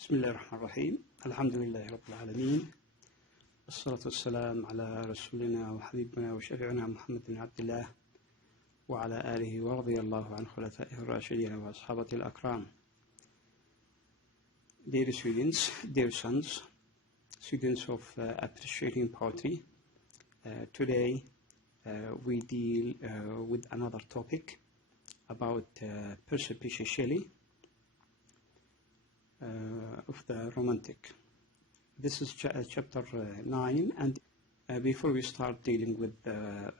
بسم الله الرحمن الرحيم. الحمد لله رب العالمين، والصلاة والسلام على رسولنا وحبيبنا وشفيعنا محمد بن عبد الله وعلى آله ورضي الله عن خلفائه الراشدين وأصحابه الأكرام. Dear students, dear sons, students of appreciating poetry, today we deal with another topic about Percy Shelley of the Romantic. This is chapter 9, and before we start dealing with the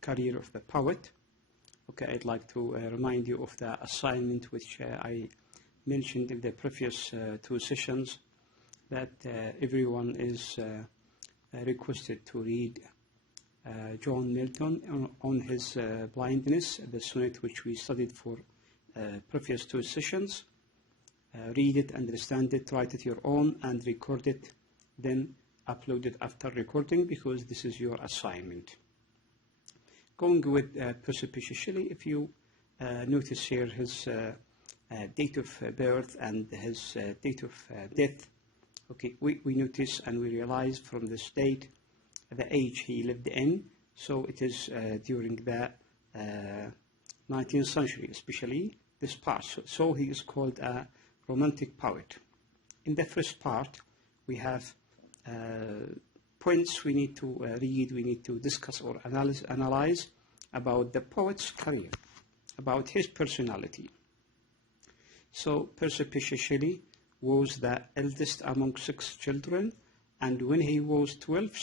career of the poet, I'd like to remind you of the assignment which I mentioned in the previous two sessions, that everyone is requested to read John Milton on his blindness, the sonnet which we studied for previous two sessions. Read it, understand it, write it your own, and record it, then upload it after recording, because this is your assignment. Going with Percy Shelley, if you notice here his date of birth and his date of death, we notice and we realize from this date the age he lived in. So it is during the 19th century, especially this part. So he is called a Romantic poet. In the first part, we have points we need to read, we need to discuss or analyze about the poet's career, about his personality. So Percy Shelley was the eldest among 6 children, and when he was 12,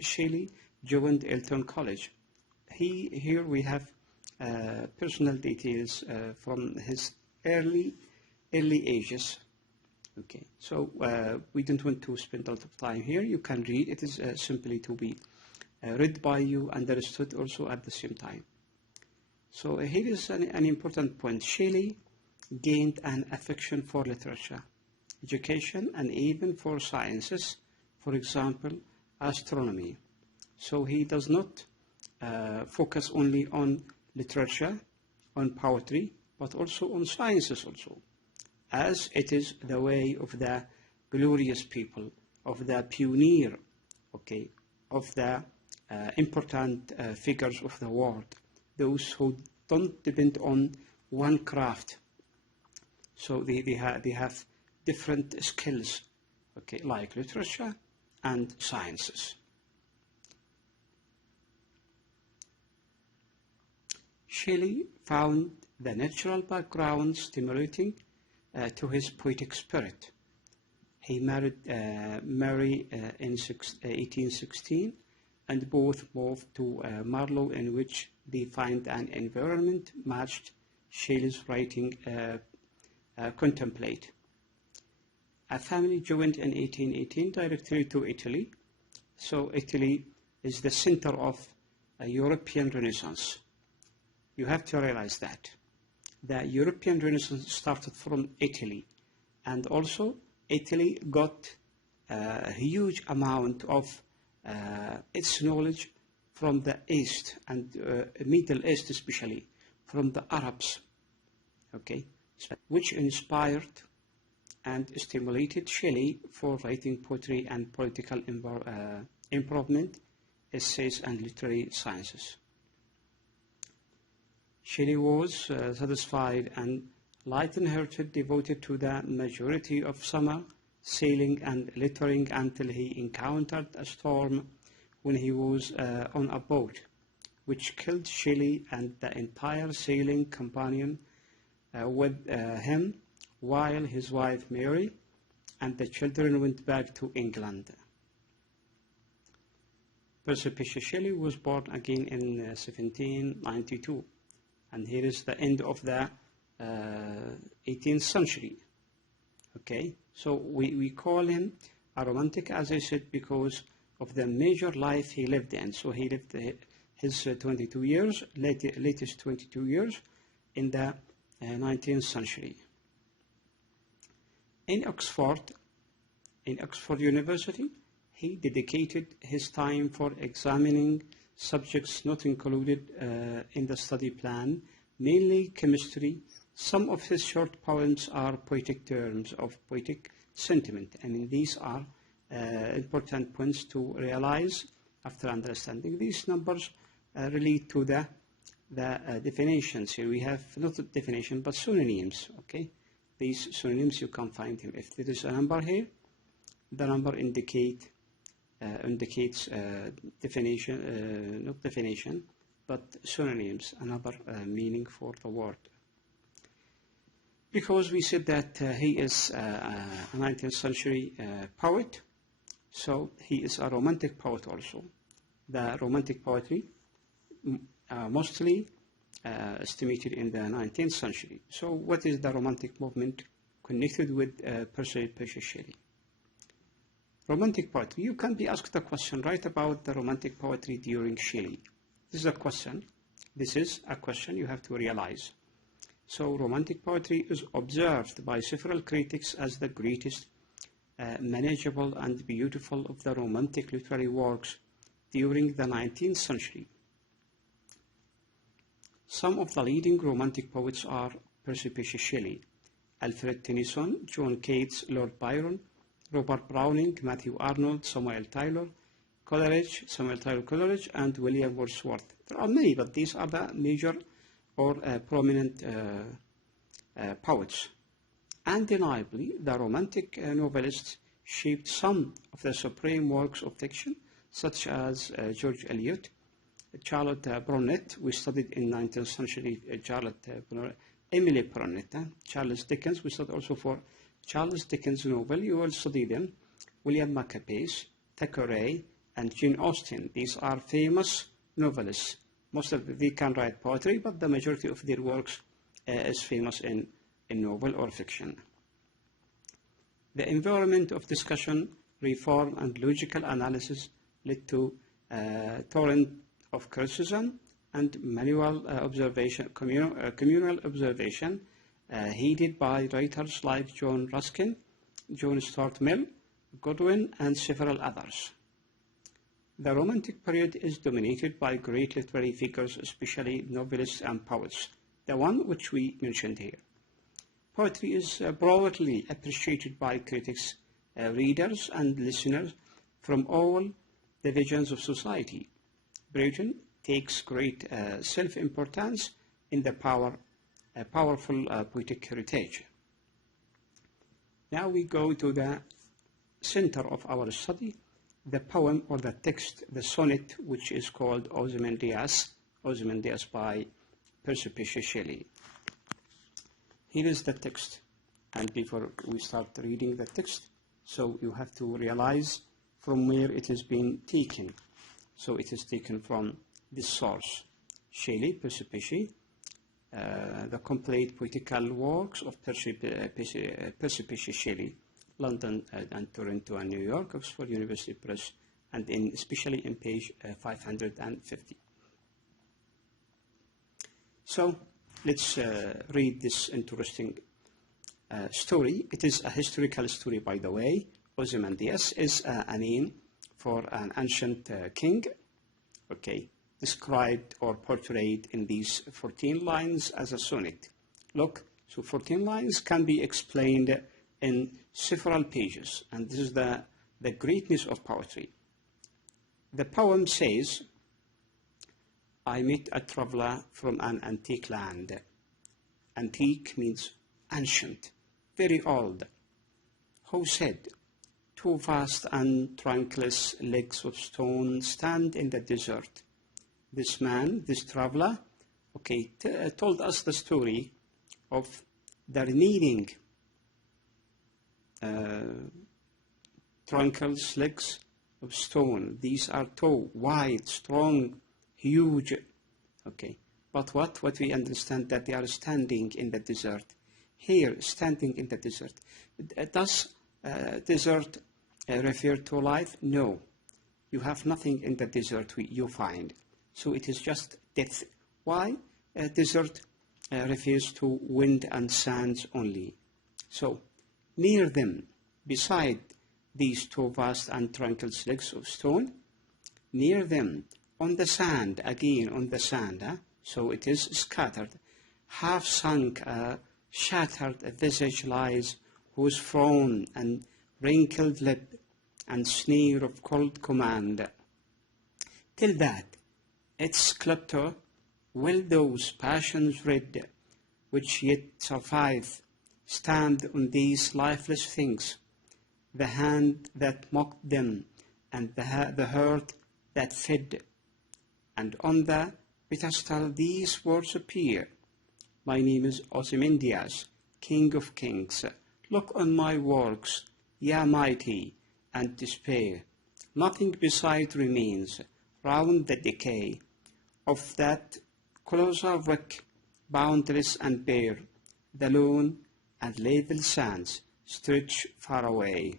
Shelley joined Eton College. Here we have personal details from his early ages. So we don't want to spend a lot of time here. You can read. It is simply to be read by you, understood also at the same time. So here is an important point. Shelley gained an affection for literature, education, and even for sciences, for example, astronomy. So he does not focus only on literature, on poetry, but also on sciences also, as it is the way of the glorious people, of the pioneer, of the important figures of the world, those who don't depend on one craft. So they have different skills, like literature and sciences. Shelley found the natural background stimulating to his poetic spirit. He married Mary in 1816, and both moved to Marlow, in which they find an environment matched Shelley's writing contemplate. A family joined in 1818 directly to Italy. So Italy is the center of a European Renaissance. You have to realize that. The European Renaissance started from Italy, and also Italy got a huge amount of its knowledge from the East and Middle East, especially from the Arabs, which inspired and stimulated Shelley for writing poetry and political improvement, essays, and literary sciences. Shelley was satisfied and light-hearted, devoted to the majority of summer, sailing and lettering, until he encountered a storm when he was on a boat, which killed Shelley and the entire sailing companion with him, while his wife Mary and the children went back to England. Percy Shelley was born again in 1792. And here is the end of the 18th century. So we call him a Romantic, as I said, because of the major life he lived in. So he lived his 22 years, latest 22 years, in the 19th century. In Oxford University, he dedicated his time for examining subjects not included in the study plan, mainly chemistry, Some of his short poems are poetic terms of poetic sentiment. I mean, these are important points to realize after understanding. These numbers relate to the definitions. Here we have not a definition, but synonyms, okay? These synonyms, you can find them. If there is a number here, the number indicates definition, not definition, but synonyms, another meaning for the word. Because we said that he is a 19th century poet, so he is a romantic poet also. The romantic poetry mostly estimated in the 19th century. So what is the romantic movement connected with Percy Bysshe Shelley? Romantic poetry. You can be asked a question, write about the romantic poetry during Shelley. This is a question. This is a question you have to realize. So romantic poetry is observed by several critics as the greatest, manageable and beautiful of the romantic literary works during the 19th century. Some of the leading romantic poets are Percy Bysshe Shelley, Alfred Tennyson, John Keats, Lord Byron, Robert Browning, Matthew Arnold, Samuel Taylor Coleridge, and William Wordsworth. There are many, but these are the major or prominent poets. Undeniably, the romantic novelists shaped some of the supreme works of fiction, such as George Eliot, Charlotte Brontë. We studied in 19th century Emily Brontë, Charles Dickens. We studied also for Charles Dickens' novel. You will study them. William Makepeace, Thackeray, and Jane Austen. These are famous novelists. Most of them can write poetry, but the majority of their works is famous in novel or fiction. The environment of discussion, reform, and logical analysis led to torrent of criticism and manual observation, communal observation, heeded by writers like John Ruskin, John Stuart Mill, Godwin, and several others. The Romantic period is dominated by great literary figures, especially novelists and poets, the one which we mentioned here. Poetry is broadly appreciated by critics, readers, and listeners from all divisions of society. Britain takes great self-importance in the powerful poetic heritage. Now we go to the center of our study, the poem or the text, the sonnet, which is called Ozymandias by Percy Bysshe Shelley. Here is the text, and before we start reading the text, so you have to realize from where it has been taken. So it is taken from this source, Shelley, Percy Bysshe, the complete poetical works of Percy Bysshe Shelley, London and Toronto and New York, Oxford University Press, and especially in page 550. So let's read this interesting story. It is a historical story, by the way. Ozymandias is a name for an ancient king, okay, described or portrayed in these 14 lines as a sonnet. Look, so 14 lines can be explained in several pages, and this is the greatness of poetry. The poem says, I met a traveler from an antique land. Antique means ancient, very old, who said, two vast and trunkless legs of stone stand in the desert. This man, this traveler, okay, told us the story of the remaining trunkless legs of stone. These are tall, wide, strong, huge, okay. But what we understand that they are standing in the desert. Here, standing in the desert. Does desert refer to life? No. You have nothing in the desert you find. So it is just death. Why? Desert refers to wind and sands only. So near them, beside these two vast and tranquil legs of stone, near them, on the sand, again on the sand, so it is scattered, half sunk shattered visage lies, whose frown and wrinkled lip and sneer of cold command. Till that its sculptor will those passions rid, which yet survive, stand on these lifeless things, the hand that mocked them, and the heart that fed. And on the pedestal these words appear: My name is Ozymandias, King of Kings. Look on my works, ye mighty, and despair. Nothing beside remains round the decay of that colossal wreck, boundless and bare. The lone and level sands stretch far away.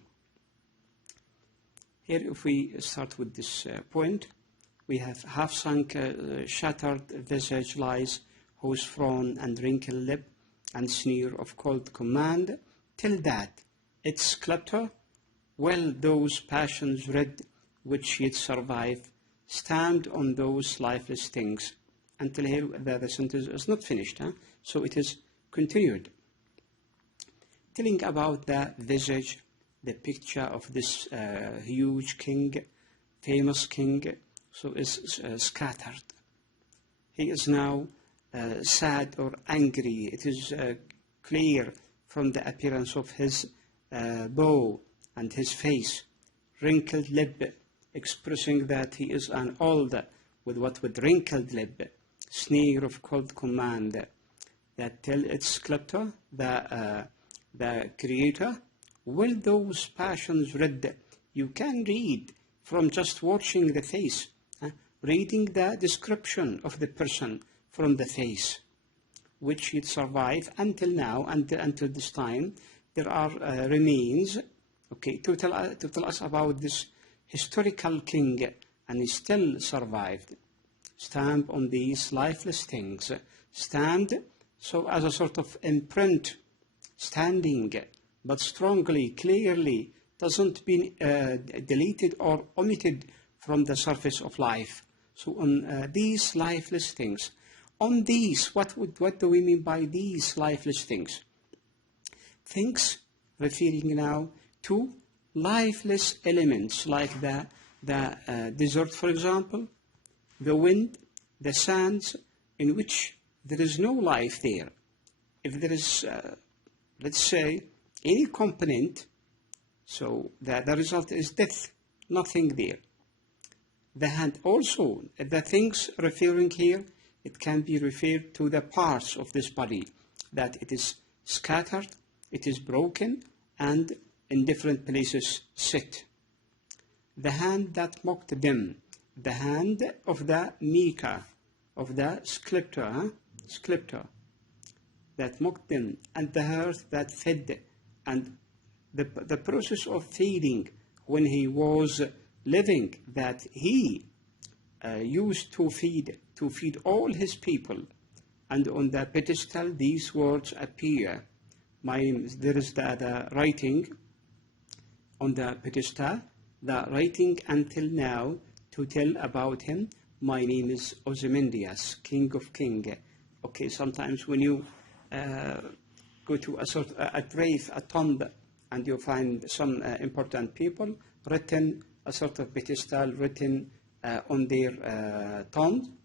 Here, if we start with this point, we have half-sunk, shattered visage lies, whose frown and wrinkled lip and sneer of cold command. Till that its sculptor, well those passions rid, which yet survive, stand on those lifeless things. Until here, the sentence is not finished, so it is continued. Telling about the visage, the picture of this huge king, famous king, so is scattered. He is now sad or angry. It is clear from the appearance of his bow and his face, wrinkled lip, expressing that he is an old, with wrinkled lip, sneer of cold command, that tell its sculptor, the creator, will those passions rid. You can read from just watching the face, reading the description of the person from the face, which it survived until now, until this time. There are remains, to tell us about this historical king, and he still survived. Stand on these lifeless things. Stand, so as a sort of imprint, standing, but strongly, clearly, doesn't be deleted or omitted from the surface of life. So on these lifeless things, on these, what do we mean by these lifeless things? Things referring now to lifeless elements like the desert, for example, the wind, the sands, in which there is no life there. If there is, let's say, any component, so the result is death, nothing there. The hand also, the things referring here, it can be referred to the parts of this body, that it is scattered, it is broken, and in different places sit. The hand that mocked them, the hand of the maker, of the sculptor, that mocked them, and the heart that fed, and the process of feeding when he was living, that he used to feed all his people. And on the pedestal these words appear. There is the writing on the pedestal, the writing until now to tell about him. My name is Ozymandias, King of Kings. Sometimes when you go to a grave, a tomb, and you find some important people written, a sort of pedestal written on their tomb.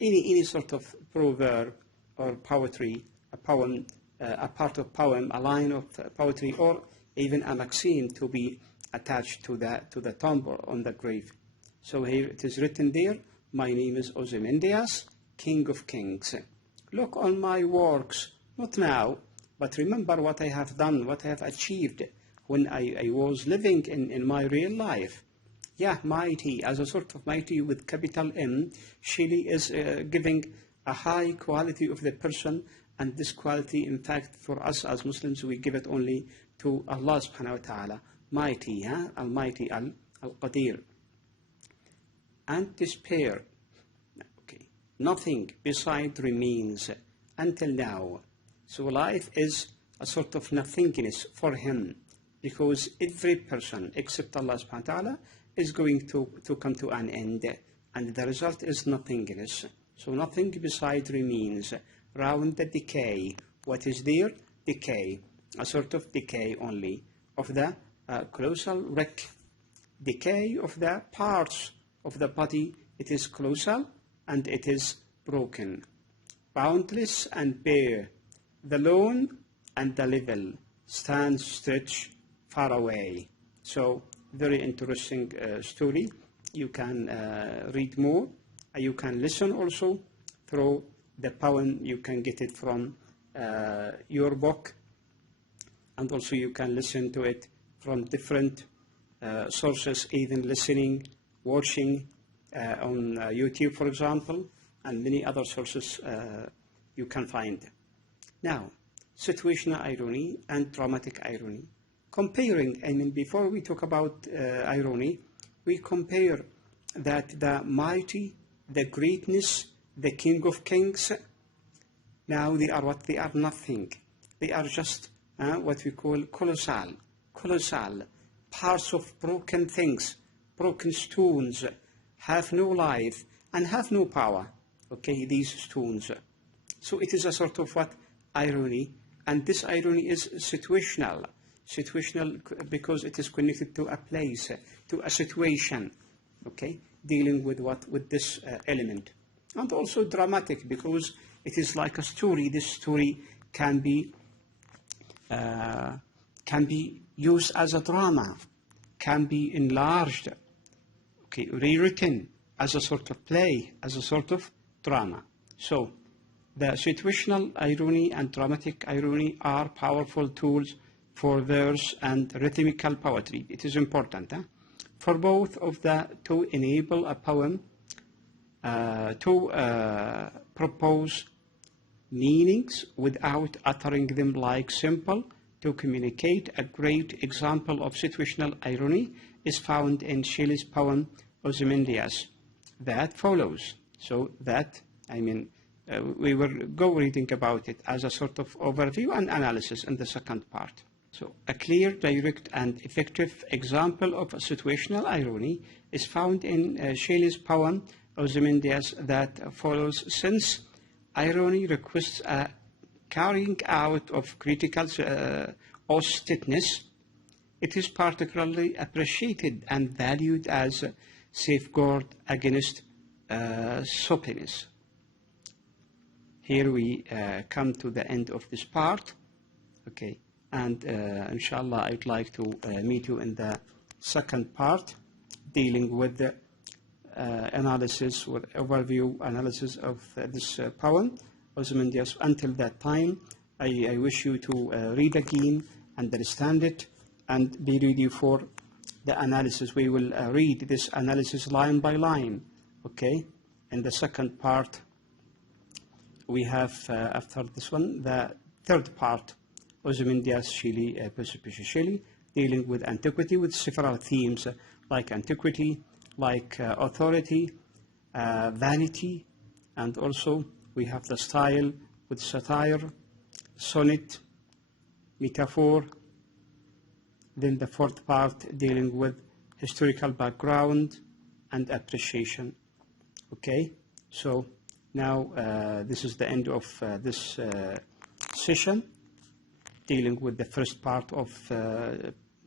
Any sort of proverb or poetry, a poem, a part of poem, a line of poetry, or even a maxim to be attached to the tomb or on the grave. So here it is written there, my name is Ozymandias, King of Kings. Look on my works, not now, but remember what I have done, what I have achieved when I was living in my real life. Yeah, mighty, as a sort of mighty with capital M. Shelley is giving a high quality of the person, and this quality, in fact, for us as Muslims, we give it only to Allah subhanahu wa ta'ala. Mighty, Almighty, Al-Qadir. And despair. Nothing beside remains until now. So life is a sort of nothingness for him, because every person except Allah subhanahu wa ta'ala is going to come to an end, and the result is nothingness. So nothing beside remains round the decay What is there? Decay, a sort of decay only of the colossal wreck. Decay of the parts of the body. It is colossal and it is broken. Boundless and bare, the lone and the level stand stretched far away. So very interesting story. You can read more. You can listen also through the poem. You can get it from your book, and also you can listen to it from different sources, even listening, watching on YouTube, for example, and many other sources you can find. Now, situational irony and dramatic irony. Comparing, before we talk about irony, we compare that the mighty, the greatness, the king of kings, now they are what? They are nothing. They are just what we call colossal parts of broken things, broken stones, have no life and have no power. Okay, these stones. So it is a sort of what? Irony. And this irony is situational. Situational because it is connected to a place, to a situation. Okay, dealing with what? With this element. And also dramatic because it is like a story. This story can be used as a drama, can be enlarged, okay, rewritten as a sort of play, as a sort of drama. So the situational irony and dramatic irony are powerful tools for verse and rhythmical poetry. It is important for both of the to enable a poem to propose meanings without uttering them like simple. To communicate, a great example of situational irony is found in Shelley's poem Ozymandias that follows. So that, we will go reading about it as a sort of overview and analysis in the second part. So a clear, direct and effective example of a situational irony is found in Shelley's poem Ozymandias that follows. Since irony requests a carrying out of critical astuteness, it is particularly appreciated and valued as a safeguard against soppiness. Here we come to the end of this part, okay, and inshallah I'd like to meet you in the second part, dealing with the analysis or overview analysis of this poem Ozymandias. Until that time, I wish you to read again, understand it, and be ready for the analysis. We will read this analysis line by line, okay? In the second part, we have, after this one, the third part, Ozymandias, Shelley, Percy, Shelley, dealing with antiquity with several themes like antiquity, like authority, vanity, and also we have the style with satire, sonnet, metaphor. Then the fourth part dealing with historical background and appreciation. Okay, so now this is the end of this session, dealing with the first part of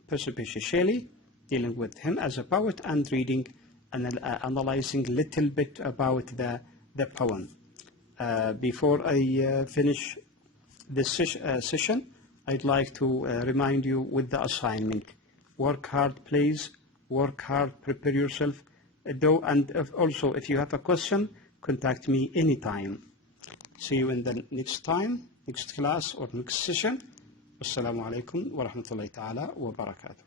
Percy Shelley, dealing with him as a poet and reading and analyzing a little bit about the poem. Before I finish this session, I'd like to remind you with the assignment. Work hard, please. Work hard, prepare yourself. And also, if you have a question, contact me anytime. See you in the next time, next class or next session. Wassalamu alaikum wa rahmatullahi ta'ala wa barakatuh.